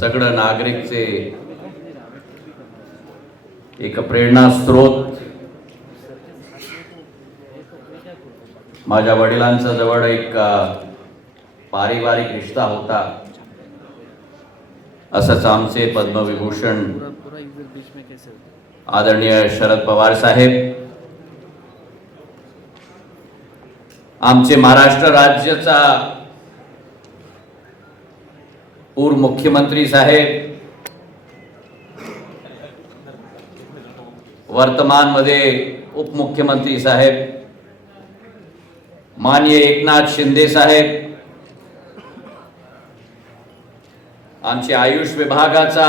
सगळं नागरिकचे एक प्रेरणा स्रोत माझ्या वडिलांचा जवळ एक पारिवारिक रिश्ता होता। असंच आमचे पद्मविभूषण आदरणीय शरद पवार साहेब, आमचे महाराष्ट्र राज्याचा पूर्व मुख्यमंत्री साहेब, वर्तमान मध्ये उपमुख्यमंत्री साहेब माननीय एकनाथ शिंदे साहेब, आमचे आयुष विभागाचा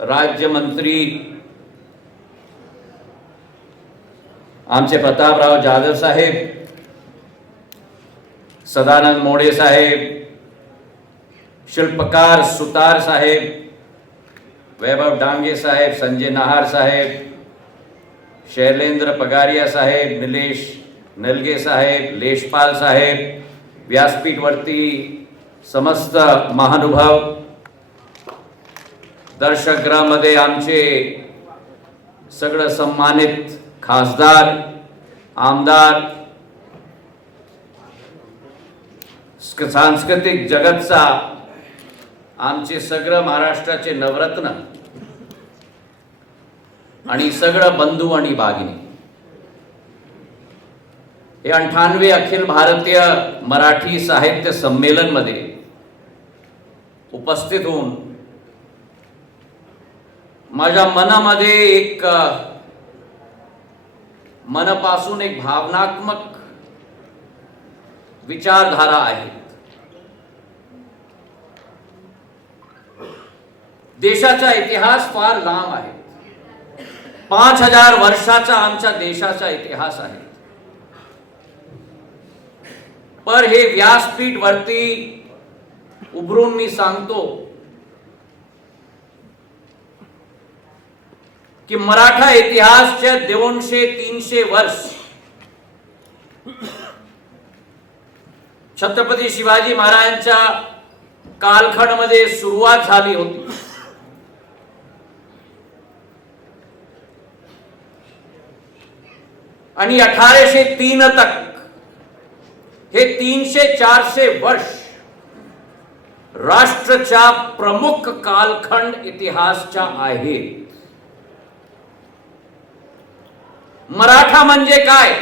राज्यमंत्री आमचे प्रतापराव जाधव साहेब, सदानंद मोडे साहेब, शिल्पकार सुतार साहेब, वैभव डांगे साहेब, संजय नाहर साहेब, शैलेंद्र पगारिया साहेब, निलेश नलगे साहेब, लेशपाल साहेब, व्यासपीठवरती समस्त महानुभाव, दर्शकगृहामध्ये आमचे सगळं सम्मानित खासदार, आमदार, सांस्कृतिक जगतचा आमचे सगळं महाराष्ट्राचे नवरत्न आणि सगळं बंधू आणि भगिनी, हे 98 अखिल भारतीय मराठी साहित्य संमेलन मध्ये उपस्थित होऊन माझ्या मनामध्ये एक मनापासून एक भावनात्मक विचारधारा आहे। देशाचा इतिहास फार लांब आहे, 5000 वर्षाचा आमच्या देशाचा इतिहास आहे। पर हे व्यासपीठ वरती उभरून मी सांगतो की मराठा इतिहासच्या 200-300 वर्ष छत्रपती शिवाजी महाराजांच्या कालखंडामध्ये सुरुवात झाली होती आणि 1803 तक हे 300-400 वर्ष राष्ट्राच्या प्रमुख कालखंड इतिहासच्या आहेत। मराठा म्हणजे काय?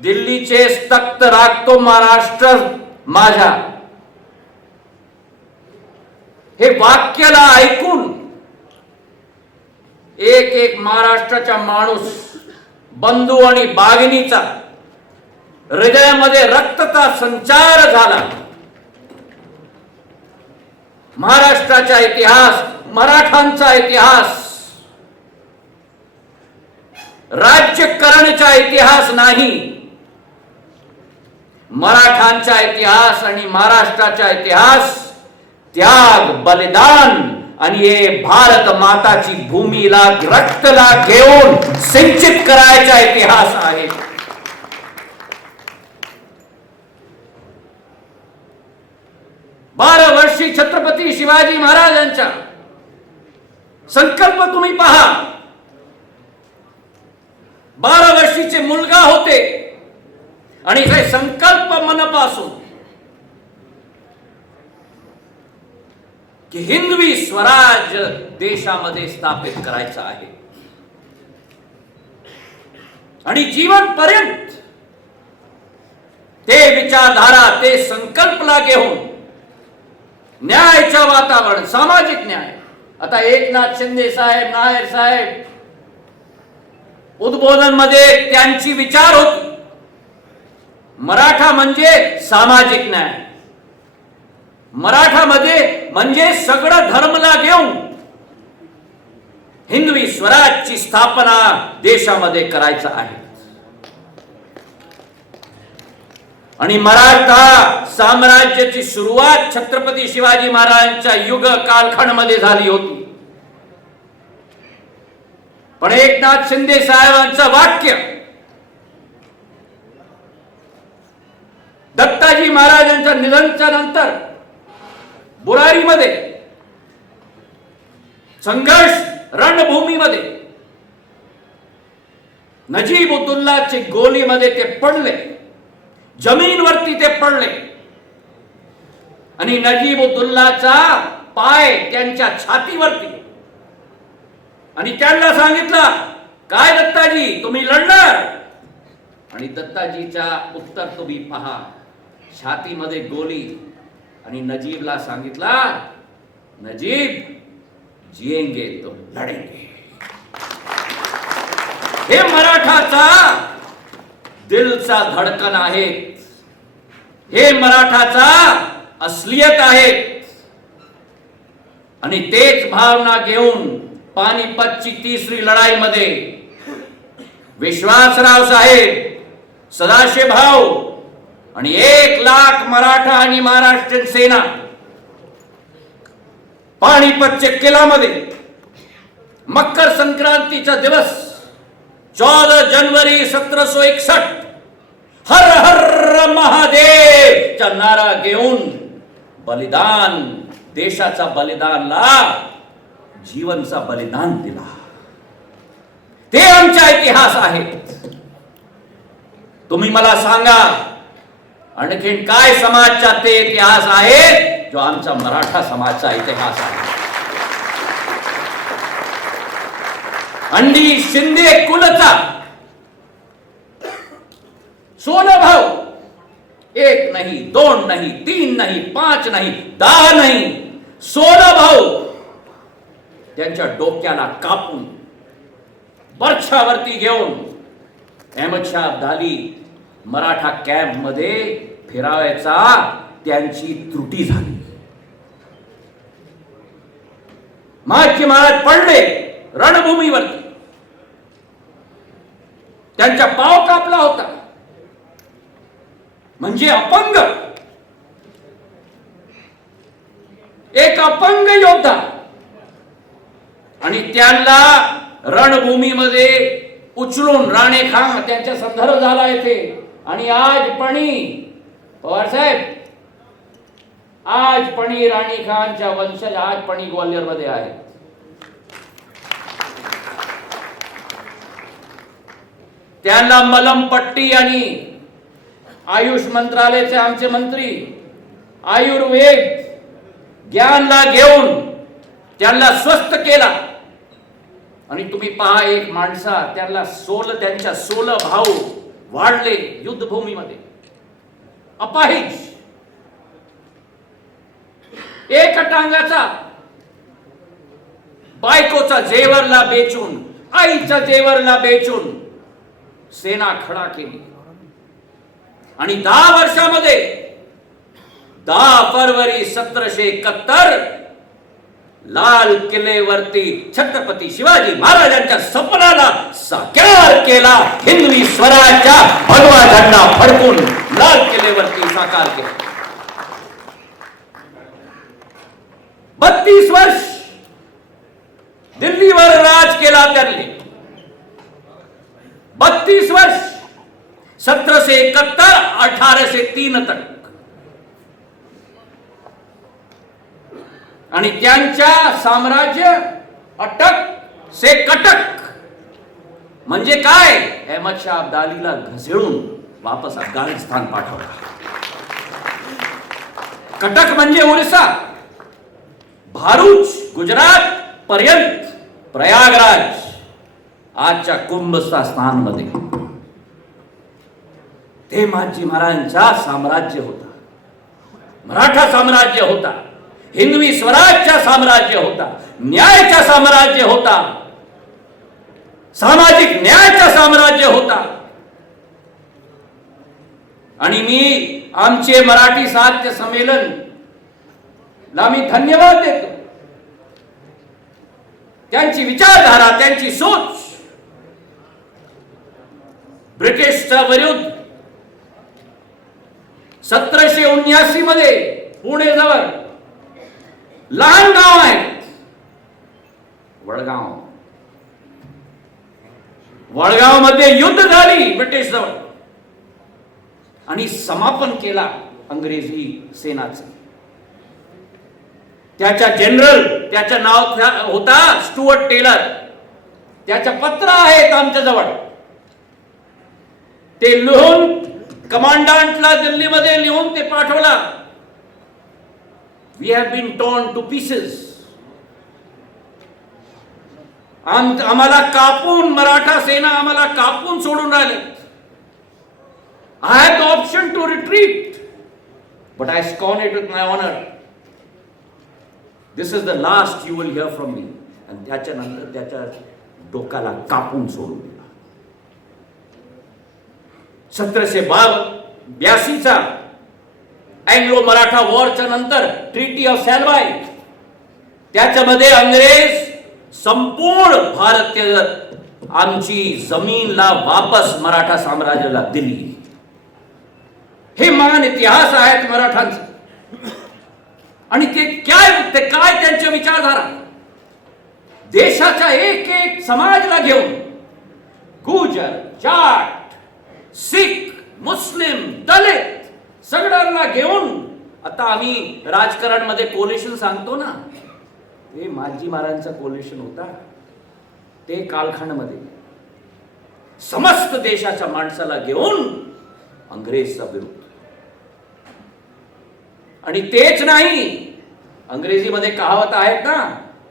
दिल्लीचे तख्त राखतो महाराष्ट्र माझा, हे वाक्याला ऐकून एक एक महाराष्ट्राचा माणूस, बंधू आणि भगिनीचा हृदयामध्ये रक्ताचा संचार झाला। महाराष्ट्राचा इतिहास, मराठांचा इतिहास राज्यकरणचा इतिहास नाही, मराठांचा इतिहास आणि महाराष्ट्राचा इतिहास त्याग, बलिदान आणि हे भारत माताची भूमीला रक्तला घेऊन सिंचित करायचा इतिहास आहे। बारा वर्षी छत्रपती शिवाजी महाराजांचा संकल्प तुम्ही पहा। 12 वर्षीचे मुलगा होते आणि हे संकल्प मनापासून की हिंदवी स्वराज देशामध्ये स्थापित करायचा आहे आणि जीवनपर्यंत ते विचारधारा, ते संकल्पला घेऊन न्यायाचं वातावरण, सामाजिक न्याय। आता एकनाथ शिंदे साहेब, नायर साहेब उद्बोधन मध्ये त्यांची विचार होती, मराठा म्हणजे सामाजिक न्याय, मराठा मध्ये म्हणजे सगळं धर्मला घेऊन हिंदवी स्वराज्याची स्थापना देशामध्ये करायचं आहे। आणि मराठा साम्राज्याची सुरुवात छत्रपती शिवाजी महाराजांच्या युग कालखंडामध्ये झाली होती। पण एकनाथ शिंदे साहेबांचं वाक्य दत्ताजी महाराजांच्या निधनाच्या नंतर बुरारीमध्ये संघर्ष रणभूमीमध्ये नजीब-उद्दौलाची गोलीमध्ये ते पडले, जमीनवरती ते पडले आणि नजीब-उद्दौलाचा पाय त्यांच्या छातीवरती आणि त्यांना सांगितलं, काय दत्ताजी तुम्ही लढणार? आणि दत्ताजीच्या उत्तर तुम्ही पहा, छातीमध्ये गोली आणि नजीबला सांगितला, नजीब जिएंगे तो लढेंगे. हे मराठाचा दिलचा धडकन आहे, हे मराठाचा असलियत आहे. आणि तेच भावना घेऊन पानिपतची तिसरी लढाईमध्ये विश्वासराव साहेब, सदाशिव भाऊ आणि 1,00,000 मराठा आणि महाराष्ट्रीयन सेना पानिपतच्या किल्ल्यामध्ये मकर संक्रांतीचा दिवस 14 जानेवारी 1761 हर हर महादेव चा नारा घेऊन बलिदान, देशाचा बलिदानला जीवनचा बलिदान दिला. ते आमचा इतिहास आहे. तुम्ही मला सांगा आणखीन काय समाजचा ते इतिहास आहे जो आमचा मराठा समाजचा इतिहास आहे. अंडी शिंदे कुलचा 16 भाऊ, 1 नाही, 2 नाही, 3 नाही, 5 नाही, 10 नाही, 16 भाऊ त्यांच्या डोक्याला कापून बर्छावरती घेऊन अहमद शाह अब्दाली मराठा कॅम्प मध्ये फिरावायचा त्यांची त्रुटी झाली. महाजी महाराज पडले रणभूमीवरती, त्यांचा पाव कापला होता, म्हणजे अपंग, एक अपंग योद्धा, आणि त्यांना रणभूमीमध्ये उचलून राणे खान त्यांच्या संदर्भ झाला येथे. आणि आज पणी पवार साहेब, आज पणी राणी खानच्या वंशज आज पणी ग्वाल्हेर मध्ये आहेत. त्यांना मलमपट्टी आणि आयुष मंत्रालयाचे आमचे मंत्री आयुर्वेद ज्ञानला घेऊन त्यांना स्वस्थ केला. आणि तुम्ही पहा, एक माणसा त्यांना त्यांच्या 16 भाऊ वाढले युद्धभूमीमध्ये, अपाहिज, एक टांगाचा, बायकोचा जेवरला बेचून, आईच्या जेवरला बेचून सेना खडा केली. आणि 10 वर्षामध्ये 10 फरवरी 1771 लाल किल्ल्यावरती छत्रपती शिवाजी महाराजांच्या स्वप्नाला साकार केला. हिंदवी स्वराज्याचा भगवा झेंडा फडकून लाल किल्ल्यावरती साकार केला. 32 वर्ष दिल्लीवर राज केला त्यांनी. 32 वर्ष 1771 1803 तक. आणि त्यांच्या साम्राज्य अटक से कटक म्हणजे काय, अहमद शाह अब्दालीला घसळून वापस अफगाणिस्तान पाठवला. कटक म्हणजे ओरिसा, भारूच गुजरात पर्यंत, प्रयागराज आजच्या कुंभस्थान मध्ये ते महाजी महाराजांचा साम्राज्य होता, मराठा साम्राज्य होता, हिंदवी स्वराज्याचा साम्राज्य होता, न्यायाचा साम्राज्य होता, सामाजिक न्यायाचा साम्राज्य होता. आणि मी आमचे मराठी साहित्य संमेलन ला मी धन्यवाद देतो. त्यांची विचारधारा, त्यांची सोच ब्रिटिशच्या विरुद्ध 1779 मध्ये पुणे जवळ लहान गाव आहे वडगाव, वडगाव मध्ये युद्ध झाली ब्रिटिश जवळ. आणि समापन केला अंग्रेजी सेनाचं. त्याच्या जनरल, त्याचं नाव होता स्टुअर्ट टेलर. त्याचं पत्र आहेत आमच्या जवळ. ते लिहून कमांडंटला दिल्लीमध्ये लिहून ते पाठवला. We have been torn to pieces. आम्हाला कापून, मराठा सेना आम्हाला कापून सोडून राहिले. I had the option to retreat, but I scorn it with my honor. This is the last you will hear from me. आणि त्याच्यानंतर त्याच्या डोक्याला कापून सोडून दिला. 1782 अँग्लो मराठा वॉरच्या नंतर ट्रीटी ऑफ सॅलवाय, त्याच्यामध्ये अंग्रेज संपूर्ण भारतीय आमची जमीनला वापस मराठा साम्राज्याला दिली. हे महान इतिहास आहेत मराठांचा. आणि ते काय त्यांच्या विचारधारा, देशाच्या एक एक समाजाला घेऊन, गुजर, जाट, सिख, मुस्लिम, दलित सगळ्यांना घेऊन, आता आम्ही राजकारण मध्ये कोलिशन सांगतो ना, ते माजी महाराजांचा कोलिशन होता. ते कालखंडमध्ये समस्त देशाच्या माणसाला घेऊन अंग्रेजचा विरोध. आणि तेच नाही, अंग्रेजीमध्ये कहावत आहेत ना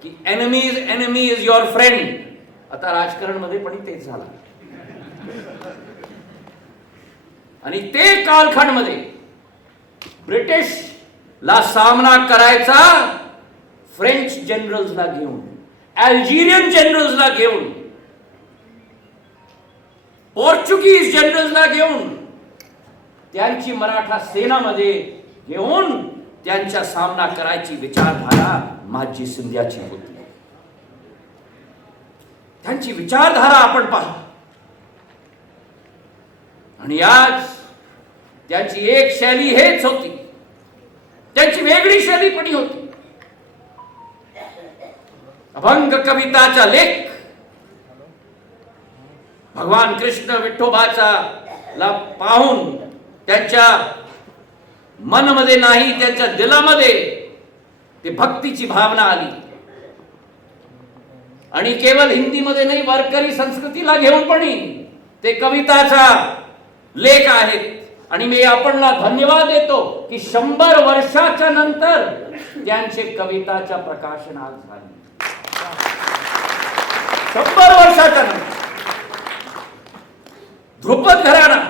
की एनिमी इज युअर फ्रेंड. आता राजकारण मध्ये पण तेच झालं. आणि ते कालखंड मध्ये ब्रिटिशला सामना करायचा फ्रेंच जनरल्सला घेऊन, अल्जेरियन जनरल्सला घेऊन, पोर्चुगीज जनरल्सला घेऊन, त्यांची मराठा सेनामध्ये घेऊन त्यांचा सामना करायची विचारधारा महाजी सिंधियाची होती. त्यांची विचारधारा आपण पहा. आणि आज त्यांची एक शैली हेच होती. त्यांची वेगळी शैली पण होती. अभंग कविताचा लेख भगवान कृष्ण विठोबाचा ला पाहून त्यांच्या मनमध्ये नाही, त्यांच्या दिलामध्ये ते भक्तीची भावना आली. आणि केवळ हिंदीमध्ये नाही, वारकरी संस्कृतीला घेऊन पण ते कविताचा लेख आहेत. आणि मी आपणला धन्यवाद देतो की 100 वर्षाच्या नंतर त्यांचे कविताच्या प्रकाशन आज झाले. 100 वर्षाच्या नंतर ध्रुपद घराणा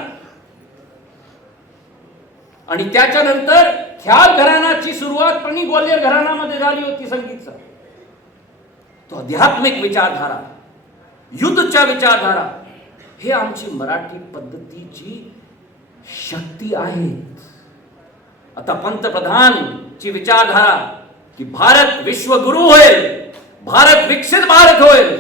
आणि त्याच्यानंतर ख्याल घराण्याची सुरुवात पण ग्वाल्हेर घराण्यामध्ये झाली होती संगीतचा. तो आध्यात्मिक विचारधारा, युद्धच्या विचारधारा, हे आमची मराठी पद्धतीची शक्ती आहे. आता पंतप्रधानची विचारधारा की भारत विश्वगुरु होईल, भारत विकसित भारत होईल,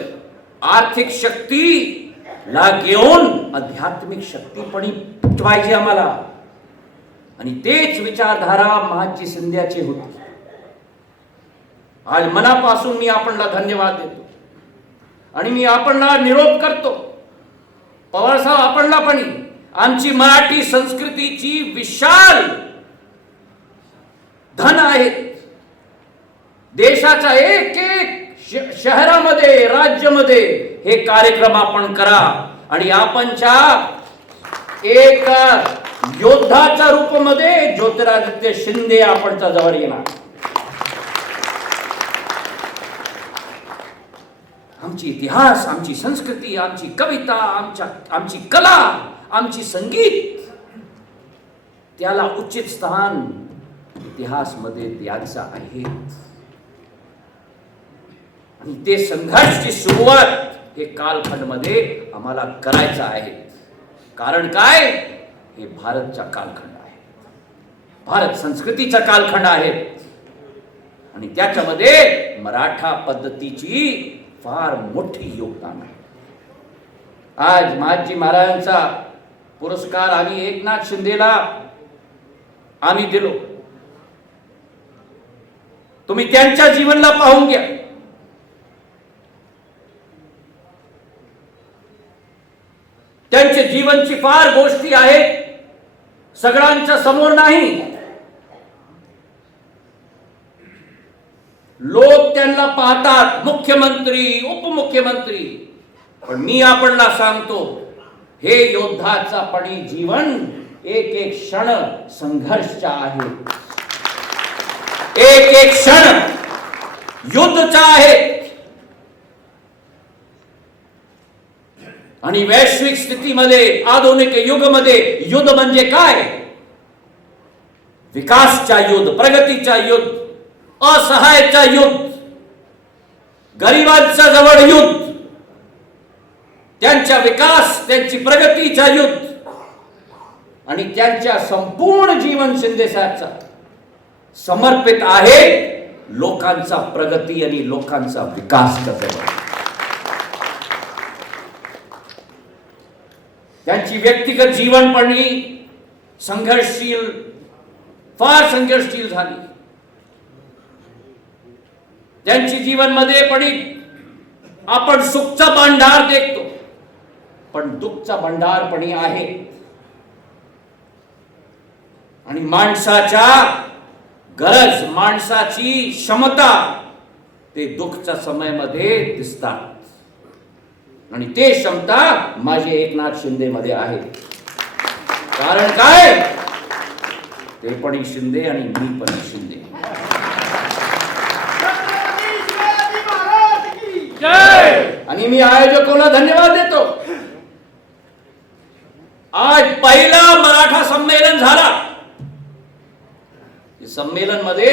आर्थिक शक्तीला घेऊन आध्यात्मिक शक्ती पण पाहिजे आम्हाला. आणि तेच विचारधारा महाजी सिंधियाची होती. आज मनापासून मी आपणला धन्यवाद देतो आणि मी आपणला निरोप करतो. पवार साहेब, आपणला पण आमची मराठी संस्कृतीची विशाल धन आहे. देशाच्या एक एक शहरामध्ये, राज्यामध्ये हे कार्यक्रम आपण करा. आणि आपणच्या एक योद्धाच्या रूपामध्ये ज्योतिरादित्य शिंदे आपणच्या जवळ येणार. आमची इतिहास, आमची संस्कृती, आमची कविता, आमची कला, आमची संगीत, त्याला उचित स्थान इतिहासमध्ये द्यायचं आहे. आणि ते संघर्षाची सुरुवात हे कालखंडमध्ये आम्हाला करायचं आहे. कारण काय, हे भारतचा कालखंड आहे, भारत संस्कृतीचा कालखंड आहे. आणि त्याच्यामध्ये मराठा पद्धतीची फार मोठी योगदान आहे. आज महाजी महाराजांचा पुरस्कार आम्ही एकनाथ शिंदेला आम्ही दिलो. तुम्ही त्यांच्या जीवनाला पाहून घ्या. त्यांच्या जीवनची फार गोष्टी आहेत. सगळ्यांच्या समोर नाही. लोक त्यांना पाहतात, मुख्यमंत्री, उपमुख्यमंत्री. पण मी आपणला सांगतो, हे योद्धाचा पणी जीवन एक एक क्षण संघर्षचा आहे, एक एक क्षण युद्धचा आहे. आणि वैश्विक स्थितीमध्ये, आधुनिक युगमध्ये युद्ध म्हणजे काय? विकासचा युद्ध, प्रगतीचा युद्ध, असहायचा युद्ध, गरिबांच्या जवळ युद्ध, त्यांचा विकास, त्यांची प्रगतीचा युद्ध. आणि त्यांच्या संपूर्ण जीवन शिंदे साहेबचा समर्पित आहे लोकांचा प्रगती आणि लोकांचा विकास करण्यावर. त्यांची व्यक्तिगत जीवनपणी संघर्षशील, फार संघर्षशील झाली. त्यांची जीवनमध्ये पण आपण सुखचा भांडार देखतो, पण दुःखचा भांडार पण आहे. आणि माणसाच्या गरज, माणसाची क्षमता ते दुःखच्या समयामध्ये दिसतात. आणि ते क्षमता माझे एकनाथ शिंदे मध्ये आहे. कारण काय? ते पण शिंदे आणि मी पण शिंदे. आणि मी आयोजकांना धन्यवाद देतो. आज पहिला मराठा संमेलन झाला. संमेलन मध्ये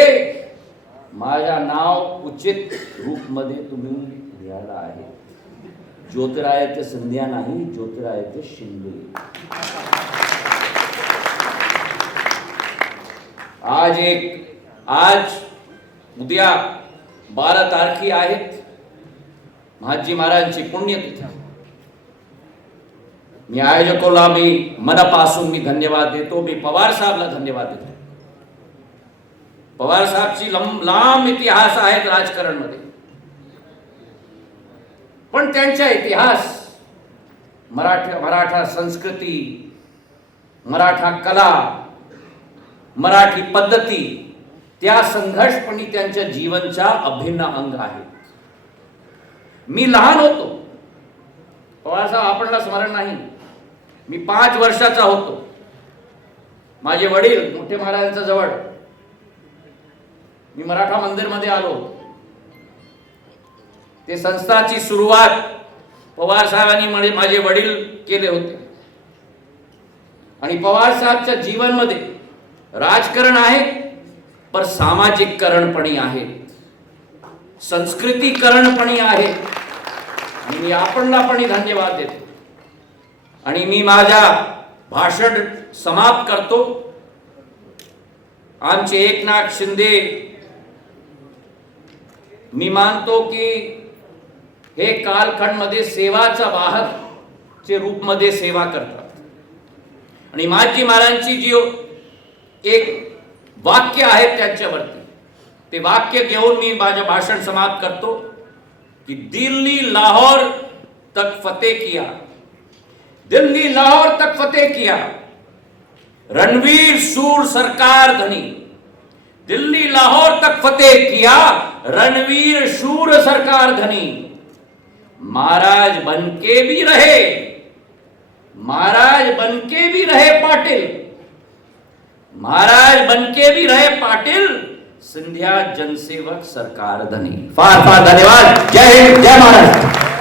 माझ्या नाव उचित रूप मध्ये तुम्ही लिहायला आहे. ज्योतिरादित्य सिंधिया नाही, ज्योतिरादित्य शिंदे. आज उद्या 12 तारखे आहेत, महाजी महाराजांची पुण्यतिथी. मी आयोजकाला मी मनापासून मी धन्यवाद देतो. मी पवार साहेबला धन्यवाद देतो. पवार साहेबची लांब इतिहास आहे राजकारण मध्ये, पण त्यांचा इतिहास, मराठा संस्कृती, मराठा कला, मराठी पद्धती, त्या संघर्षपणी त्यांच्या जीवनचा अभिन्न अंग आहे. मी लहान होतो, पवार साहेब आपणला स्मरण नाही, मी 5 वर्षाचा होतो. माझे वडील मोठे महाराजांच्या जवळ, मी मराठा मंदिर मध्ये आलो. ते संस्थाची सुरुवात पवार साहेबांनी माझे वडील केले होते. आणि पवार साहेबच्या जीवन मध्ये राजकारण आहे, पण सामाजिककरण पण आहे, संस्कृतीकरण पण आहे. आणि मी आपणला पण धन्यवाद देतो. आणि मी माझा भाषण समाप्त करतो. आमचे एकनाथ शिंदे, मी मानतो की हे कालखंड मध्ये सेवाचा वाहक चे रूप मध्ये सेवा करतात. आणि महाजी महाराजांची जी एक वाक्य आहे त्यांच्यावरती, ते वाक्य घेऊन मी माझे भाषण समाप्त करतो की दिल्ली लाहौर तक फतेह किया, दिल्ली लाहौर तक फतेह किया, रणवीर शूर सरकार धनी. दिल्ली लाहौर तक फतेह किया, रणवीर शूर सरकार धनी. महाराज बनके भी रहे, महाराज बनके भी रहे पाटिल, महाराज बनके भी रहे पाटिल, सिंधिया जनसेवक सरकार धनी. फार फार धन्यवाद. जय हिंद, जय महाराष्ट्र.